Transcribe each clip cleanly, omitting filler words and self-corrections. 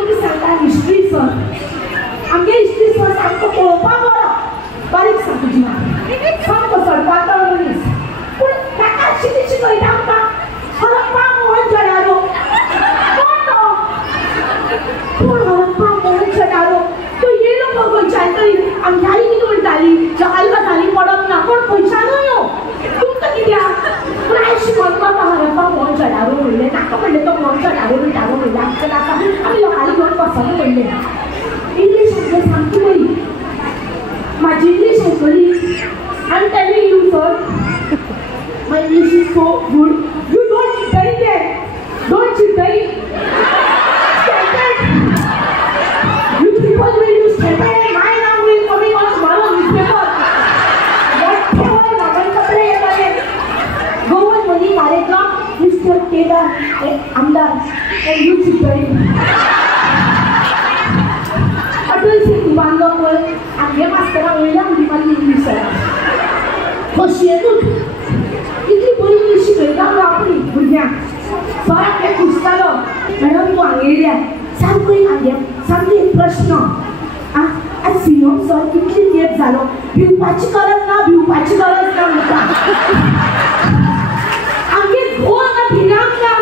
तुमकां सांगता history sir आमगे हिस्ट्री सर सामको पळोवपाक बरो बारीक सामको जिवाक सामको सडपाचो मनीस पूण ताका शिकयता आमकां हरप्पा मोहनजोदारो कोण तो पूण हरप्पा मोहनजोदारो तो येयलो गो गोंयच्यान तरी आमची आई कितें म्हणटाली जगाली गजाली पडप ना कोण खंयच्यानूय यो तुमकां कित्याक पूण आयज शिकयता हरप्पा मोहनजोदारो म्हणलें नाका म्हणलें तो मोहनजोदारो म्हणटालो म्हणलें आमकां नाका आमी लोकांनी घेवन बसप म्हणलें इंग्लीश आमगे सामकी बरी म्हाजी इंग्लीश आयकली I am telling you sir my English is so good you don't चिटाई देट डोंट चिटाई you people will use paper and my name will coming on tomorrow newspaper whatever nagan kapre yegale govan mani कार्यक्रम Mr. Kedar Amdar and you चिटाई अटल सिंग बांगोकर आमगे मास्तरा वयल्या उडीमाली English sir खोशयेनूच इतली बरी English शिकयता आपली भुरग्यांक सर आपल्याक खुसतालो मॅडम तूं हांगा येयल्या सामको सामको एक प्रश्न आज सिनो सर कितली तेंप जालो भिवपाची गरज ना म्हणटा आमगे घोळ ना भिनाक ना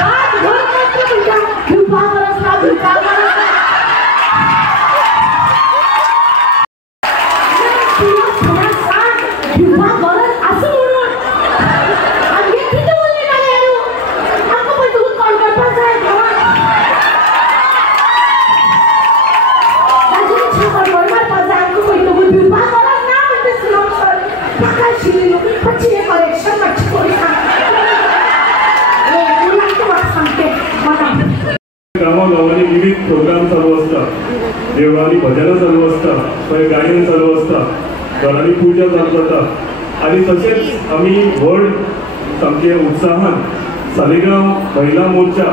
रात घोळ म्हणटा भिवपाक गरज ना भिवपाक गरज ना गावागावांनी विविध प्रोग्राम चालू असतात देवळांनी भजनां चालू असतात मागीर गायन चालू असता घरांनी पूजा चालू जाता आनी तशेंच आमी व्हड सामके उत्साहान सालिगांव महिला मोर्चा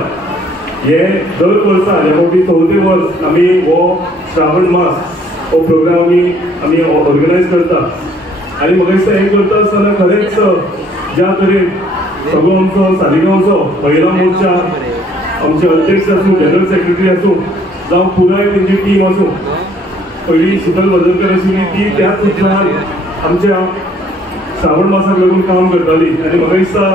हे दर वर्सा ह्या फावटी 4थें वर्स आमी हो श्रावण मास हो प्रोग्राम आमी ऑर्गनायज करता आनी म्हाका दिसता हें करता आसतना खरेंच ज्या तरेन सगळो आमचो सालिगांवचो महिला मोर्चा आमचे अध्यक्ष आसूं जनरल सेक्रेटरी आसूं जावं पुराय तेंची टीम आसूं पयलीं शीतल बदलकर आशिल्ली ती त्याच उत्साहान आमच्या श्रावण मासाक लागून काम करताली आनी म्हाका दिसता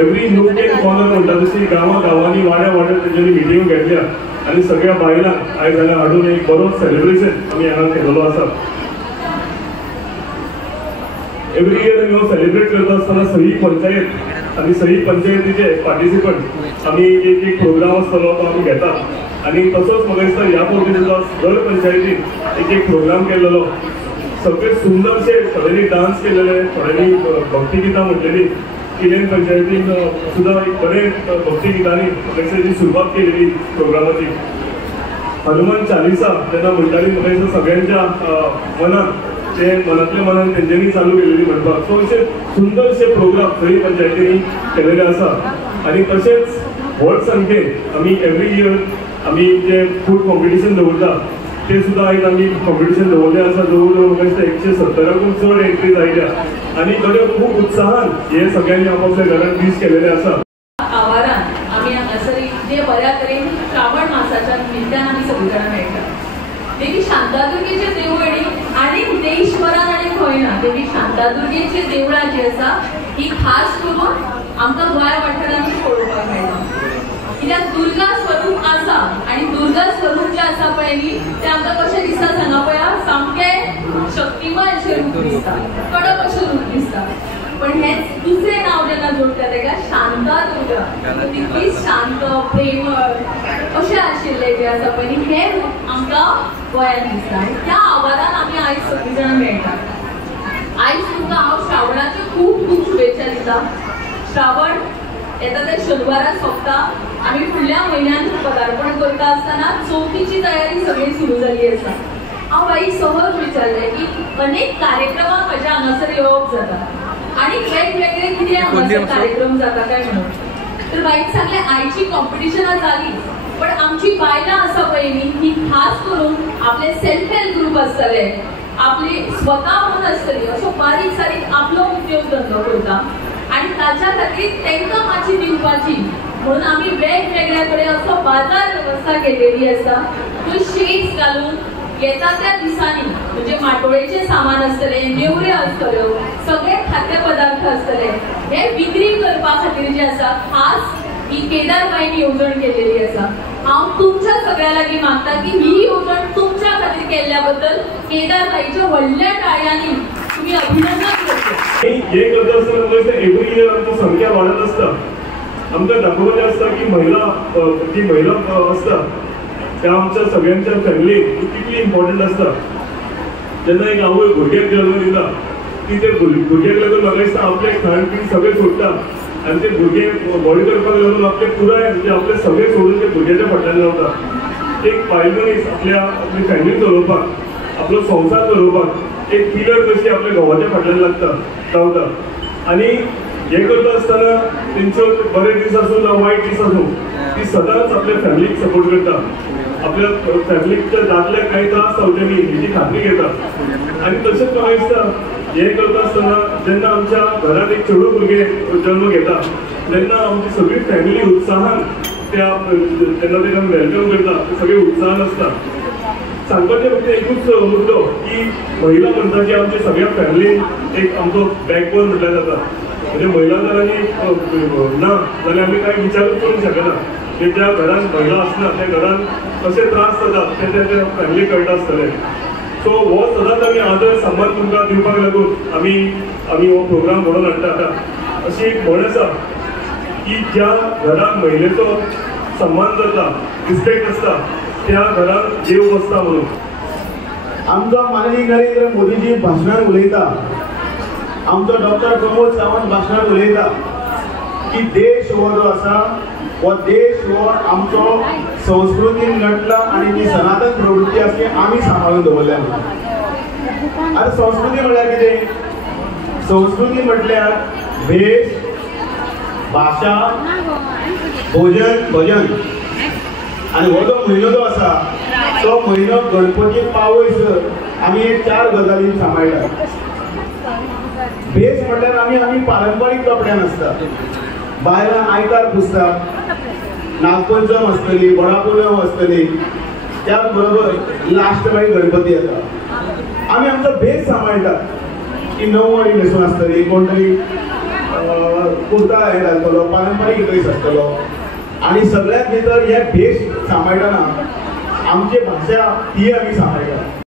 एवरी नूक एंड कॉर्नर म्हणटा तशी गांवांनी वाड्या तेंच्यांनी मिटींग घेतल्या आनी सगळ्या बायलांक आयज हांगा हाडून एक बरो सेलिब्रेशन आमी हांगा केलेलो आसा एवरी इयर आमी हो सेलिब्रेट करता आसतना सही पंचायत आनी सही पंचायतीचे पार्टिसिपंट आमी एक प्रोग्राम आसतलो तो आमी घेतात आनी तसोच म्हाका दिसता ह्या फावटी सुद्दां दर पंचायतीन एक प्रोग्राम केल्लो सगळे सुंदरशे थोड्यांनी डान्स केलेले थोड्यांनी भक्तिगितां म्हटलेली किलेन पंचायतीन सुद्दां एक बरें भक्तिगितांनी म्हाका सुरवात केलेली प्रोग्रामाची हनुमान चालिसा जेन्ना म्हणटाली म्हाका दिसता सगळ्यांच्या मनान ते मनातल्या मनान तेंच्यांनी चालू केलेली म्हणपाक सो अशे सुंदरशे प्रोग्राम थंय पंचायतींनी केलेले आसा आनी तशेंच व्हड संख्येन आमी एवरी इयर आमी जे फूड कॉम्पिटिशन दवरता ते सुद्दां आयज आमी कॉम्पिटिशन दवरलें आसा जवळ जवळ म्हाका दिसता 170च्याकून चड एंट्रीज आयल्या आनी थोडे खूब उत्साहान हे सगळ्यांनी आपापल्या घरांत दीस केलेले आसा आवारान आमी हांगासर जे बऱ्या तरेन श्रावण मासाच्या निमतान आमी सगळीं जाणां मेळटा देखीक शांतादुर्गेचे देवळी आनी देशभरान आनी खंय ना देखीक शांतादुर्गेचे देवळां जी आसा ही खास करून आमकां गोंया वाठारांत पळोवपाक मेळटा कित्याक दुर्गा स्वरूप आसा आनी दुर्गा स्वरूप जे आसा पळय न्ही ते आमकां कशें दिसता सांगा पळया सामकें शक्तिमय अशें रूप दिसता कडक अशें रूप दिसता पण हेच दुसरें नांव जेन्ना जोडटा तेका शांतादुर्गा तितलीच शांत प्रेमळ अशें आशिल्लें जें आसा पळय न्ही हें रूप आमकां गोंयांत दिसता आनी त्या आवारान आमी आयज सगळीं जाणां मेळटात आयज तुमकां हांव श्रावणाच्यो खूब खूब शुभेच्छा दिता श्रावण येता ते शेनवारा सोंपता आमी फुडल्या म्हयन्यान पदार्पण करता आसतना चवथीची तयारी सगळी सुरू जाल्ली आसा हांव बाई सहज विचारलें की अनेक कार्यक्रमांक म्हज्या हांगासर येवप जाता आनी वेगवेगळे कितें हांगासर कार्यक्रम जाता काय म्हणून तर बाईक सांगलें आयची कॉम्पिटिशनां जाली पण आमची बायलां आसा पळय न्ही ही खास करून आपले सेल्फ हेल्प ग्रुप आसतले आपली स्वता म्हणून आसतली असो बारीक सारीक आपलो उद्योग धंदो करता आनी ताच्या खातीर तांकां मातशी दिवपाची म्हणून आम्ही वेगवेगळ्याकडे असो बाजार व्यवस्था केलेली असा. तो शेड्स घालून येता त्या दिसांनी म्हणजे माटोळेचे सामान असतले, नेवऱ्यो असतल्यो, सगळे खाद्यपदार्थ असतले हे विक्री करपा खातीर जे आसा खास ही केदारबाईन येवजण केलेली आसा. हांव तुमच्या सगळ्या लागीं मागता की ही येवजण तुमच्या खातीर केल्ल्या बद्दल केदारबाईच्या व्हडल्या टाळयांनी तुम्ही अभिनंदन करता. हे करता आसतना एव्हरी इयर आमची संख्या वाढत असता. आमकां दाखोवपाचें आसता की महिला असता त्या आमच्या सगळ्यांच्या फॅमिलीक कितली इम्पॉर्टंट असता. जेन्ना एक आवय भुरग्याक जल्म दिता ती ते भुरग्याक लागून म्हाका दिसता आपले खाण पीण सगळें सोडटा आनी ते भुरगे व्हड करपाक लागून आपले पुराय म्हणजे आपले सगळें सोडून ते भुरग्याच्या फाटल्यान लावता. एक बायल मनीस आपली फॅमिली चलोवपाक आपलो संवसार चलोवपाक एक पिलर कशी आपल्या घोवाच्या फाटल्यान लावता. आनी हे करता आसतना तेंचो बरे दीस आसूं ना वायट दीस आसूं ती सदांच आपल्या फॅमिलीक सपोर्ट करता. आपल्या फॅमिलीच्या दादल्याक काही त्रास जावचे न्ही हेची खात्री घेता. आनी तशेंच म्हाका दिसता हे करता आसतना जेन्ना आमच्या घरांत एक चेडूं भुरगें जल्म घेता तेन्ना आमची सगळी फॅमिली उत्साहान तेन्ना तेका वेलकम करता. सगळे उत्साहान आसता. सांगपाचें फक्त एकूच मुद्दो की महिला म्हणटा की आमच्या सगळ्या फॅमिलीन एक आमचो बॅकबोन म्हटल्यार जाता. म्हणजे महिला जर आमी ना जाल्यार आमी कांय विचारूच करूंक शकना. ज्या घरांत महिला आसना त्या घरांत कशे त्रास जातात ते त्या फॅमिलीक कळटा आसतले. सो हो सदांच आमी आदर सन्मान तुमकां दिवपाक लागून आमी हो प्रोग्राम घडोवन हाडटा. अशी एक म्हण आसा की ज्या घरांत महिलेचो सन्मान जाता रिस्पेक्ट आसता त्या घरांत देव बसता म्हणून. आमचो माननीय नरेंद्र मोदीजी भाशणांत उलयता, आमचो डॉक्टर प्रमोद सावंत भाशणांत उलयता की देश हो जो आसा हो देश हो आमचो संस्कृतीन नटला आनी ती सनातन प्रवृत्ती आसा ती आमी सांबाळून दवरल्या. आतां संस्कृती म्हळ्यार कितें? संस्कृती म्हटल्यार भेस, भाशा, भजन आनी हो जो म्हयनो जो आसा तो म्हयनो गणपती पावयसर आमी एक 4 गजाली सांबाळटात. भेस म्हटल्यार आमी पारंपारीक कपड्यान आसता. बायलां आयतार पुजतात, नागपंचम आसतली, वडापुनम आसतली, त्याच बरोबर लास्ट मागीर गणपती येता. आमी आमचो भेस सांबाळटात की नववारी न्हेसून आसतली, कोण तरी कुर्ता हे घालतलो, पारंपारीक ड्रेस आसतलो. आनी सगळ्यांत भितर हे भेस सांबाळटना आमची भाशा ती आमी सांबाळटात.